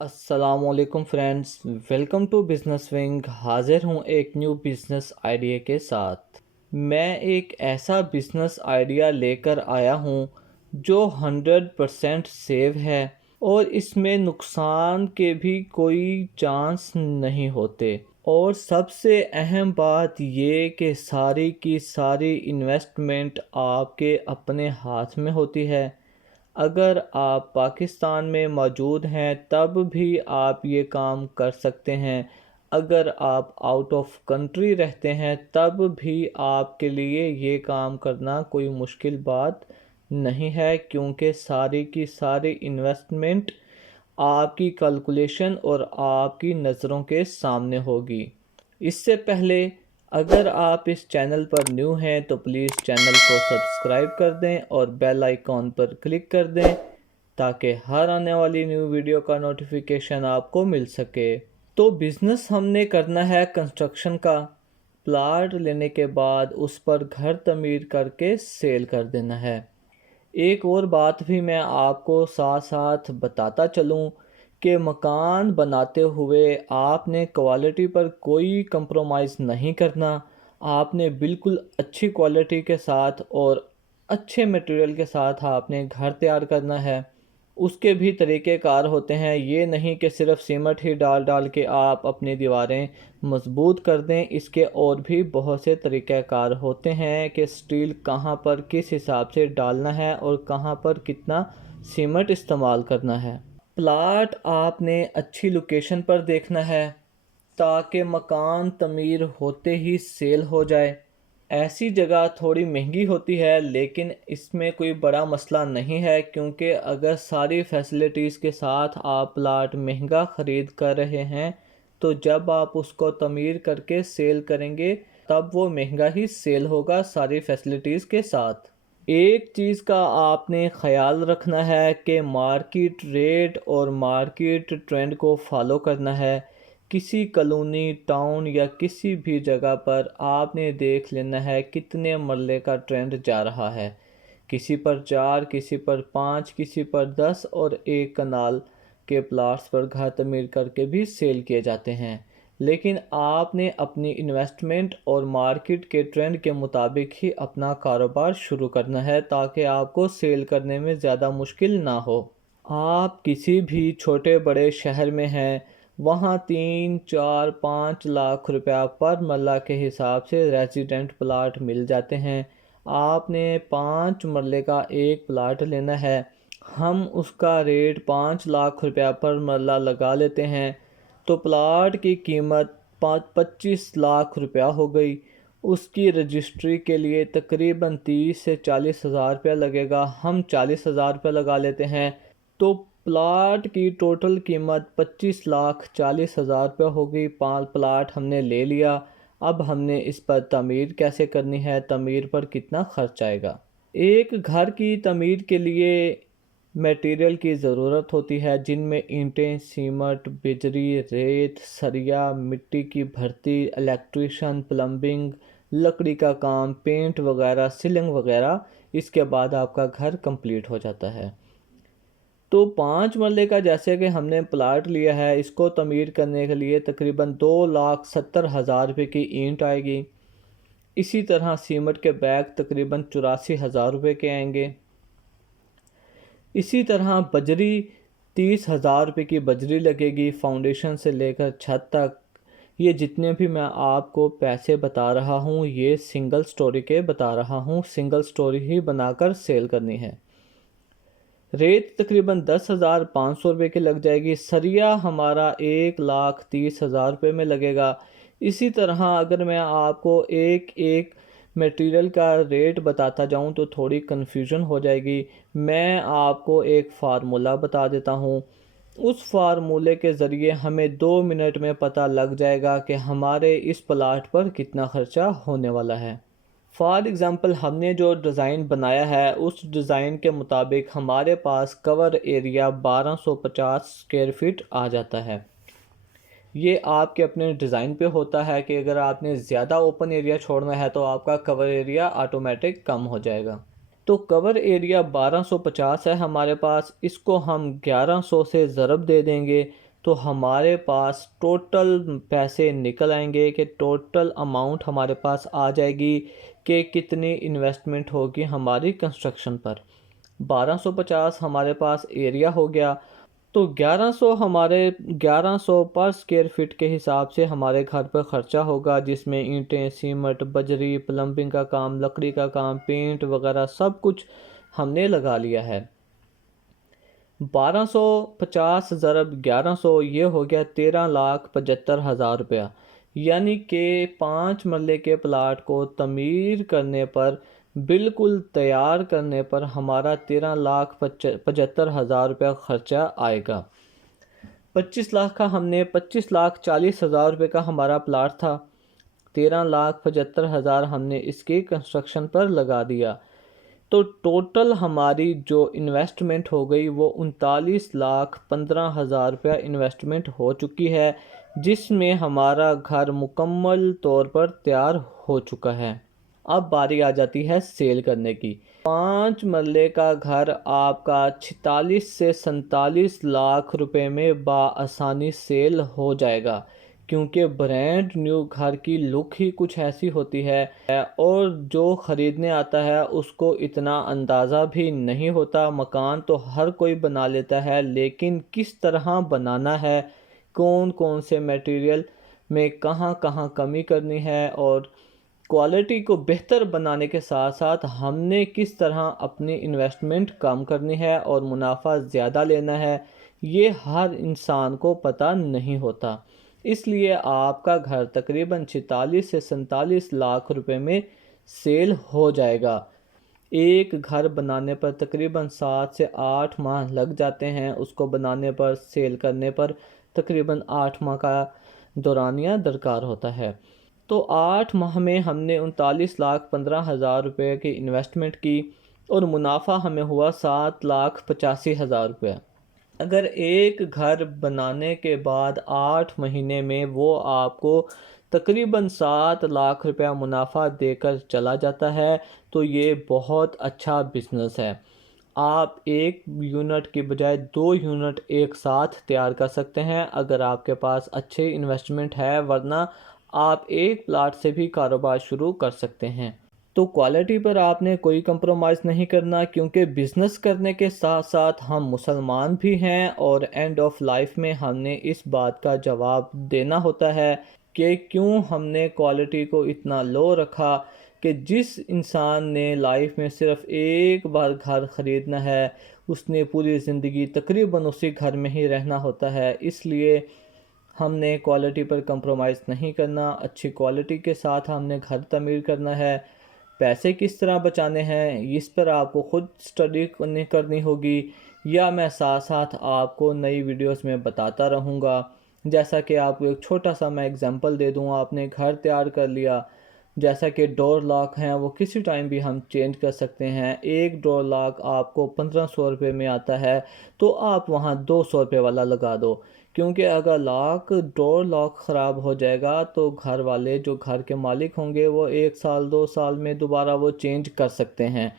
السلام علیکم friends, welcome to business wing. حاضر ہوں ایک نیو بزنس آئیڈیا کے ساتھ۔ میں ایک ایسا بزنس آئیڈیا لے کر آیا ہوں جو 100% سیو ہے اور اس میں نقصان کے بھی کوئی چانس نہیں ہوتے، اور سب سے اہم بات یہ کہ ساری کی ساری انویسٹمنٹ آپ کے اپنے ہاتھ میں ہوتی ہے۔ اگر آپ پاکستان میں موجود ہیں تب بھی آپ یہ کام کر سکتے ہیں، اگر آپ آؤٹ آف کنٹری رہتے ہیں تب بھی آپ کے لیے یہ کام کرنا کوئی مشکل بات نہیں ہے، کیونکہ ساری کی ساری انویسٹمنٹ آپ کی کیلکولیشن اور آپ کی نظروں کے سامنے ہوگی۔ اس سے پہلے اگر آپ اس چینل پر نیو ہیں تو پلیز چینل کو سبسکرائب کر دیں اور بیل آئیکن پر کلک کر دیں تاکہ ہر آنے والی نیو ویڈیو کا نوٹیفیکیشن آپ کو مل سکے۔ تو بزنس ہم نے کرنا ہے کنسٹرکشن کا۔ پلاٹ لینے کے بعد اس پر گھر تعمیر کر کے سیل کر دینا ہے۔ ایک اور بات بھی میں آپ کو ساتھ ساتھ بتاتا چلوں کہ مکان بناتے ہوئے آپ نے کوالٹی پر کوئی کمپرومائز نہیں کرنا۔ آپ نے بالکل اچھی کوالٹی کے ساتھ اور اچھے میٹیریل کے ساتھ آپ نے گھر تیار کرنا ہے۔ اس کے بھی طریقہ کار ہوتے ہیں، یہ نہیں کہ صرف سیمنٹ ہی ڈال کے آپ اپنی دیواریں مضبوط کر دیں۔ اس کے اور بھی بہت سے طریقہ کار ہوتے ہیں کہ سٹیل کہاں پر کس حساب سے ڈالنا ہے اور کہاں پر کتنا سیمنٹ استعمال کرنا ہے۔ پلاٹ آپ نے اچھی لوکیشن پر دیکھنا ہے تاکہ مکان تعمیر ہوتے ہی سیل ہو جائے۔ ایسی جگہ تھوڑی مہنگی ہوتی ہے لیکن اس میں کوئی بڑا مسئلہ نہیں ہے، کیونکہ اگر ساری فیسلٹیز کے ساتھ آپ پلاٹ مہنگا خرید کر رہے ہیں تو جب آپ اس کو تعمیر کر کے سیل کریں گے تب وہ مہنگا ہی سیل ہوگا ساری فیسلٹیز کے ساتھ۔ ایک چیز کا آپ نے خیال رکھنا ہے کہ مارکیٹ ریٹ اور مارکیٹ ٹرینڈ کو فالو کرنا ہے۔ کسی کالونی، ٹاؤن یا کسی بھی جگہ پر آپ نے دیکھ لینا ہے کتنے مرلے کا ٹرینڈ جا رہا ہے۔ کسی پر 4، کسی پر 5، کسی پر 10 اور 1 کنال کے پلاٹس پر گھر تعمیر کر کے بھی سیل کیے جاتے ہیں۔ لیکن آپ نے اپنی انویسٹمنٹ اور مارکیٹ کے ٹرینڈ کے مطابق ہی اپنا کاروبار شروع کرنا ہے تاکہ آپ کو سیل کرنے میں زیادہ مشکل نہ ہو۔ آپ کسی بھی چھوٹے بڑے شہر میں ہیں، وہاں 3، 4، 5 لاکھ روپیہ پر مرلہ کے حساب سے ریزیڈنٹ پلاٹ مل جاتے ہیں۔ آپ نے 5 مرلے کا ایک پلاٹ لینا ہے، ہم اس کا ریٹ 5 لاکھ روپیہ پر مرلہ لگا لیتے ہیں تو پلاٹ کی قیمت 25 لاکھ روپیہ ہو گئی۔ اس کی رجسٹری کے لیے تقریباً 30 سے 40 ہزار روپیہ لگے گا، ہم 40 ہزار روپیہ لگا لیتے ہیں تو پلاٹ کی ٹوٹل قیمت 25 لاکھ 40 ہزار روپیہ ہوگی۔ پلاٹ ہم نے لے لیا، اب ہم نے اس پر تعمیر کیسے کرنی ہے، تعمیر پر کتنا خرچ آئے گا۔ ایک گھر کی تعمیر کے لیے میٹیریل کی ضرورت ہوتی ہے، جن میں اینٹیں، سیمنٹ، بجری، ریت، سریا، مٹی کی بھرتی، الیکٹریشین، پلمبنگ، لکڑی کا کام، پینٹ وغیرہ، سیلنگ وغیرہ۔ اس کے بعد آپ کا گھر کمپلیٹ ہو جاتا ہے۔ تو 5 مرلے کا جیسے کہ ہم نے پلاٹ لیا ہے، اس کو تعمیر کرنے کے لیے تقریباً 2,70,000 روپے کی اینٹ آئے گی۔ اسی طرح سیمنٹ کے بیگ تقریباً 84,000 روپے کے آئیں گے۔ اسی طرح بجری 30,000 روپے کی بجری لگے گی، فاؤنڈیشن سے لے کر چھت تک۔ یہ جتنے بھی میں آپ کو پیسے بتا رہا ہوں یہ سنگل سٹوری کے بتا رہا ہوں، سنگل سٹوری ہی بنا کر سیل کرنی ہے۔ ریت تقریباً 10,500 روپے کی لگ جائے گی۔ سریا ہمارا 1,30,000 روپے میں لگے گا۔ اسی طرح اگر میں آپ کو ایک ایک میٹیریل کا ریٹ بتاتا جاؤں تو تھوڑی کنفیوژن ہو جائے گی۔ میں آپ کو ایک فارمولہ بتا دیتا ہوں، اس فارمولے کے ذریعے ہمیں 2 منٹ میں پتہ لگ جائے گا کہ ہمارے اس پلاٹ پر کتنا خرچہ ہونے والا ہے۔ فار ایگزامپل ہم نے جو ڈیزائن بنایا ہے اس ڈیزائن کے مطابق ہمارے پاس کور ایریا 1250 اسکوائر فٹ آ جاتا ہے۔ یہ آپ کے اپنے ڈیزائن پہ ہوتا ہے کہ اگر آپ نے زیادہ اوپن ایریا چھوڑنا ہے تو آپ کا کور ایریا آٹومیٹک کم ہو جائے گا۔ تو کور ایریا 1250 ہے ہمارے پاس، اس کو ہم 1100 سے ضرب دے دیں گے تو ہمارے پاس ٹوٹل پیسے نکل آئیں گے کہ ٹوٹل اماؤنٹ ہمارے پاس آ جائے گی کہ کتنی انویسٹمنٹ ہوگی ہماری کنسٹرکشن پر۔ 1250 ہمارے پاس ایریا ہو گیا، تو 1100 پر سکوائر فٹ کے حساب سے ہمارے گھر پر خرچہ ہوگا، جس میں اینٹیں، سیمنٹ، بجری، پلمبنگ کا کام، لکڑی کا کام، پینٹ وغیرہ سب کچھ ہم نے لگا لیا ہے۔ 1250 ضرب 1100 یہ ہو گیا 13,75,000 روپیہ، یعنی کہ 5 مرلے کے پلاٹ کو تعمیر کرنے پر، بالکل تیار کرنے پر ہمارا 13,75,000 روپیہ خرچہ آئے گا۔ 25 لاکھ کا ہم نے 25,40,000 روپے کا ہمارا پلاٹ تھا، 13,75,000 ہم نے اس کی کنسٹرکشن پر لگا دیا، تو ٹوٹل ہماری جو انویسٹمنٹ ہو گئی وہ 39,15,000 روپیہ انویسٹمنٹ ہو چکی ہے، جس میں ہمارا گھر مکمل طور پر تیار ہو چکا ہے۔ اب باری آ جاتی ہے سیل کرنے کی۔ 5 مرلے کا گھر آپ کا 46 سے 47 لاکھ روپے میں بآسانی سیل ہو جائے گا، کیونکہ برانڈ نیو گھر کی لک ہی کچھ ایسی ہوتی ہے، اور جو خریدنے آتا ہے اس کو اتنا اندازہ بھی نہیں ہوتا۔ مکان تو ہر کوئی بنا لیتا ہے، لیکن کس طرح بنانا ہے، کون کون سے میٹیریل میں کہاں کہاں کمی کرنی ہے، اور کوالٹی کو بہتر بنانے کے ساتھ ساتھ ہم نے کس طرح اپنی انویسٹمنٹ کم کرنی ہے اور منافع زیادہ لینا ہے، یہ ہر انسان کو پتہ نہیں ہوتا۔ اس لیے آپ کا گھر تقریباً 46 سے 47 لاکھ روپے میں سیل ہو جائے گا۔ ایک گھر بنانے پر تقریباً 7 سے 8 ماہ لگ جاتے ہیں، اس کو بنانے پر، سیل کرنے پر تقریباً 8 ماہ کا دورانیہ درکار ہوتا ہے۔ تو 8 ماہ میں ہم نے 39,15,000 روپے کی انویسٹمنٹ کی، اور منافع ہمیں ہوا 7,85,000 روپے۔ اگر ایک گھر بنانے کے بعد 8 مہینے میں وہ آپ کو تقریباً 7 لاکھ روپیہ منافع دے کر چلا جاتا ہے، تو یہ بہت اچھا بزنس ہے۔ آپ ایک یونٹ کی بجائے 2 یونٹ ایک ساتھ تیار کر سکتے ہیں اگر آپ کے پاس اچھی انویسٹمنٹ ہے، ورنہ آپ ایک پلاٹ سے بھی کاروبار شروع کر سکتے ہیں۔ تو کوالٹی پر آپ نے کوئی کمپرومائز نہیں کرنا، کیونکہ بزنس کرنے کے ساتھ ساتھ ہم مسلمان بھی ہیں، اور اینڈ آف لائف میں ہم نے اس بات کا جواب دینا ہوتا ہے کہ کیوں ہم نے کوالٹی کو اتنا لو رکھا، کہ جس انسان نے لائف میں صرف ایک بار گھر خریدنا ہے، اس نے پوری زندگی تقریباً اسی گھر میں ہی رہنا ہوتا ہے۔ اس لیے ہم نے کوالٹی پر کمپرومائز نہیں کرنا، اچھی کوالٹی کے ساتھ ہم نے گھر تعمیر کرنا ہے۔ پیسے کس طرح بچانے ہیں اس پر آپ کو خود اسٹڈی کرنی ہوگی، یا میں ساتھ ساتھ آپ کو نئی ویڈیوز میں بتاتا رہوں گا۔ جیسا کہ آپ کو ایک چھوٹا سا میں اگزامپل دے دوں، آپ نے گھر تیار کر لیا، جیسا کہ ڈور لاک ہیں وہ کسی ٹائم بھی ہم چینج کر سکتے ہیں۔ ایک ڈور لاک آپ کو 1500 روپے میں آتا ہے، تو آپ وہاں 200 روپے والا لگا دو، کیونکہ اگر ڈور لاک خراب ہو جائے گا تو گھر والے جو گھر کے مالک ہوں گے وہ 1 سال 2 سال میں دوبارہ وہ چینج کر سکتے ہیں۔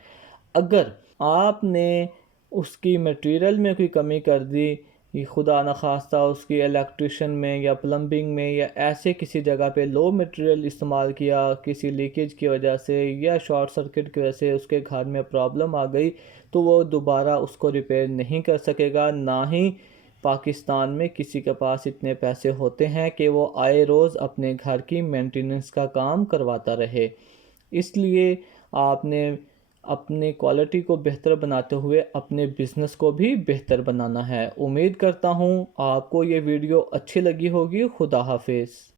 اگر آپ نے اس کی میٹیریل میں کوئی کمی کر دی، خدا نخواستہ اس کی الیکٹریشین میں یا پلمبنگ میں یا ایسے کسی جگہ پہ لو میٹیریل استعمال کیا کسی لیکیج کی وجہ سے یا شارٹ سرکٹ کی وجہ سے اس کے گھر میں پرابلم آ گئی، تو وہ دوبارہ اس کو ریپیئر نہیں کر سکے گا۔ نہ ہی پاکستان میں کسی کے پاس اتنے پیسے ہوتے ہیں کہ وہ آئے روز اپنے گھر کی مینٹیننس کا کام کرواتا رہے۔ اس لیے آپ نے اپنے کوالٹی کو بہتر بناتے ہوئے اپنے بزنس کو بھی بہتر بنانا ہے۔ امید کرتا ہوں آپ کو یہ ویڈیو اچھی لگی ہوگی۔ خدا حافظ۔